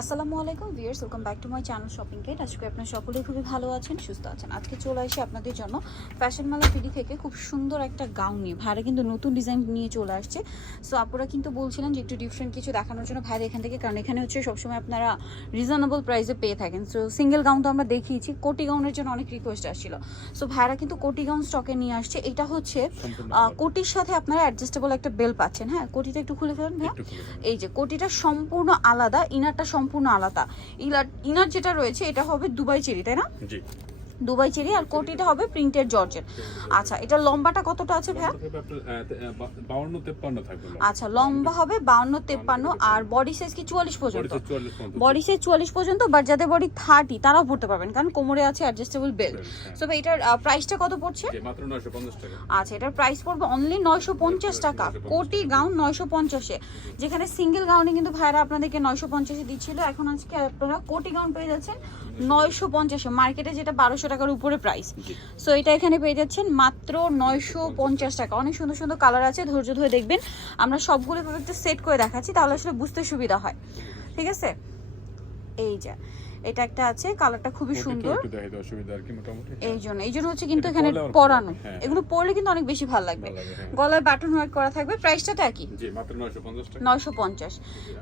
আসসালামু আলাইকুম viewers welcome back to my channel shopping gate. আজকে আপনার সকলেই খুবই ভালো আছেন সুস্থ আছেন। আজকে চলে আসি আপনাদের জন্য ফ্যাশন মালা পিডি থেকে খুব সুন্দর একটা গাউন নিয়ে। ভাইরা কিন্তু নতুন ডিজাইন নিয়ে চলে আসছে। সো আপনারা কিন্তু বলছিলেন যে একটু ডিফারেন্ট কিছু দেখানোর জন্য ভাইরা এখান থেকে কারণ এখানে হচ্ছে সবসময় আপনারা রিজনেবল প্রাইসে পেয়ে থাকেন। সো সিঙ্গেল গাউন তো আমরা দেখিয়েছি কোটি গাউনের জন্য অনেক রিকোয়েস্ট আসছিল। সো ভাইরা কিন্তু কোটি গাউন স্টকে নিয়ে আসছে। এটা হচ্ছে কোটির সাথে আপনারা অ্যাডজাস্টেবল একটা বেল পাচ্ছেন। হ্যাঁ কোটিটা একটু খুলে ফেলুন দাও। এই যে কোটিটা সম্পূর্ণ আলাদা ইনারটা সম্পূর্ণ আলাদা। ইনার ইনার যেটা রয়েছে এটা হবে দুবাই চেরি তাই না? জি। দুবাই চেরি আর কোটিটা হবে প্রিন্টেড জর্জেট। আচ্ছা এটা লম্বাটা কতটা আছে ভাইয়া? আচ্ছা লম্বা হবে বাউন্ন তেপ্পান্ন আর বডি সাইজ কি চুয়াল্লিশ পর্যন্ত? বডিতে 44 পর্যন্ত। বডি সাইজ চুয়াল্লিশ পর্যন্ত বাট যাদের বডি থার্টি তারাও পড়তে পারবেন কারণ কোমরে আছে অ্যাডজাস্টেবল বেল্ট। সো ভাই এটার প্রাইসটা কত পড়ছে? মাত্র 950 টাকা। আচ্ছা এটার প্রাইস পড়বে অনলি নয়শো পঞ্চাশ টাকা। কোটি গাউন নয়শো পঞ্চাশে। যেখানে সিঙ্গেল গাউনে কিন্তু ভাইরা আপনাদেরকে নয়শো পঞ্চাশে দিচ্ছিল এখন আজকে আপনারা কোটি গাউন পেয়ে যাচ্ছেন। নয়শো পঞ্চাশে। মার্কেটে যেটা বারোশো টাকার উপরে প্রাইস সো এটা এখানে পেয়ে যাচ্ছেন মাত্র নয়শো পঞ্চাশ টাকা। অনেক সুন্দর সুন্দর কালার আছে ধৈর্য ধরে দেখবেন। আমরা সবগুলো একটু সেট করে দেখাচ্ছি তাহলে আসলে বুঝতে সুবিধা হয়। ঠিক আছে? এই যে এটা একটা আছে কালারটা খুবই সুন্দর। মোটামুটি। এই জন্য এই জন্য হচ্ছে কিন্তু এখানে পরানো। হ্যাঁ। এগুলো পরলে কিন্তু অনেক বেশি ভালো লাগবে। হ্যাঁ। গলায় বাটন ওয়ার্ক করা থাকবে প্রাইসটা তো একই। জি, মাত্র 950 টাকা। নয়শো পঞ্চাশ।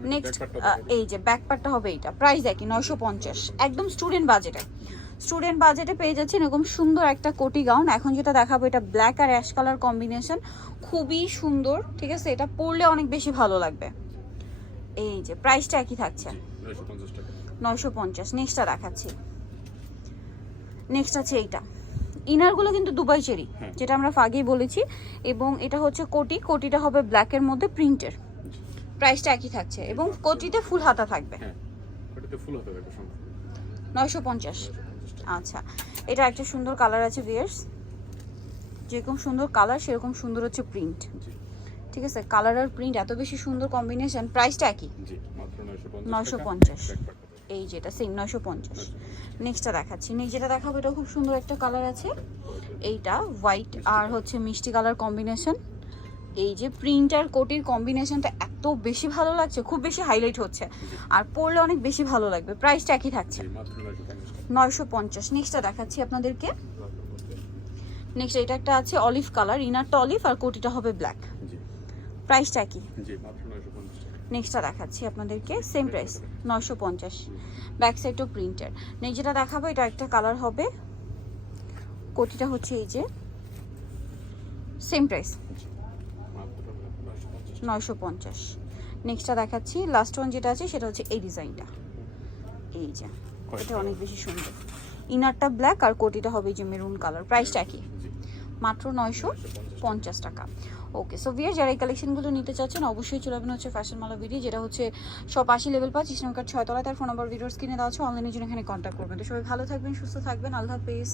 নেক্সট। এই যে ব্যাক পার্টটা হবে এইটা প্রাইস একই নয়শো পঞ্চাশ। একদম স্টুডেন্ট বাজেটে স্টুডেন্ট বাজেটে পেয়ে যাচ্ছেন এরকম সুন্দর একটা কোটি গাউন এখন যেটা দেখাবো এটা ব্ল্যাক আর অ্যাশ কালার কম্বিনেশন খুবই সুন্দর ঠিক আছে? এটা পরলে অনেক বেশি ভালো লাগবে। এই যে প্রাইসটা একই থাকছে। টাকা। নয়শো পঞ্চাশ। নেক্সটটা দেখাচ্ছি। নেক্সট আছে এইটা। ইনারগুলো কিন্তু দুবাই চেরি হ্যাঁ। যেটা আমরা আগেই বলেছি। এবং এটা হচ্ছে কোটি। কোটিটা হবে ব্ল্যাকের মধ্যে প্রিন্টের। প্রাইসটা একই থাকছে। এবং কোটিতে ফুল হাতা থাকবে। হ্যাঁ, ওটাতে ফুল হাতা থাকবে সম্পূর্ণ। নয়শো পঞ্চাশ। আচ্ছা। এটা একটা সুন্দর কালার আছে ভিয়ার্স। যেরকম সুন্দর কালার সেরকম সুন্দর হচ্ছে প্রিন্ট। ঠিক আছে? কালার আর প্রিন্ট এত বেশি সুন্দর কম্বিনেশন প্রাইসটা একই। জি, মাত্র 950 950 টাকা। back part টা দেখাই। এই যেটা সেম নয়শো পঞ্চাশ। নেক্সটটা দেখাচ্ছি। নেক্সট যেটা দেখাবো এটা খুব সুন্দর একটা কালার আছে। এইটা হোয়াইট আর হচ্ছে মিষ্টি কালার কম্বিনেশন এই যে প্রিন্ট আর কোটির কম্বিনেশনটা এত বেশি ভালো লাগছে খুব বেশি হাইলাইট হচ্ছে। আর পরলে অনেক বেশি ভালো লাগবে। প্রাইসটা একই থাকছে। জি, মাত্র 950 টাকা। নয়শো পঞ্চাশ। নেক্সটটা দেখাচ্ছি আপনাদেরকে। নেক্সট এটা একটা আছে অলিভ কালার ইনারটা অলিভ আর কোটিটা হবে ব্ল্যাক প্রাইসটা একই। জি, মাত্র 950 টাকা। নেক্সটটা দেখাচ্ছি। আপনাদেরকে সেম প্রাইস নয়শো পঞ্চাশ। ব্যাক সাইডও প্রিন্টার নেক্সট যেটা দেখাবো এটা একটা কালার হবে। কোটিটা হচ্ছে এই যে। সেম প্রাইস জি, মাত্র 950 টাকা। নয়শো পঞ্চাশ। নেক্সটটা দেখাচ্ছি লাস্ট ওয়ান যেটা আছে সেটা হচ্ছে এই ডিজাইনটা এই যে এটা অনেক বেশি সুন্দর। ইনারটা ব্ল্যাক আর কোটিটা হবে এই যে মেরুন কালার প্রাইসটা একই। মাত্র নয়শো পঞ্চাশ টাকা। ওকে সো ভিয়ার যারা এই কালেকশনগুলো নিতে চাচ্ছেন, অবশ্যই চলে যাবেন হচ্ছে ফ্যাশন মালা বিডি যেটা হচ্ছে সব আশি লেভেল পাঁচ কার্ড ছয় তলায় তার ফোন নম্বর ভিডিওস কিনে দেওয়া আছে। অনলাইনের জন্য এখানে কন্ট্যাক্ট করবেন। তো সবাই ভালো থাকবেন, সুস্থ থাকবেন। আল্লাহ হাফেজ।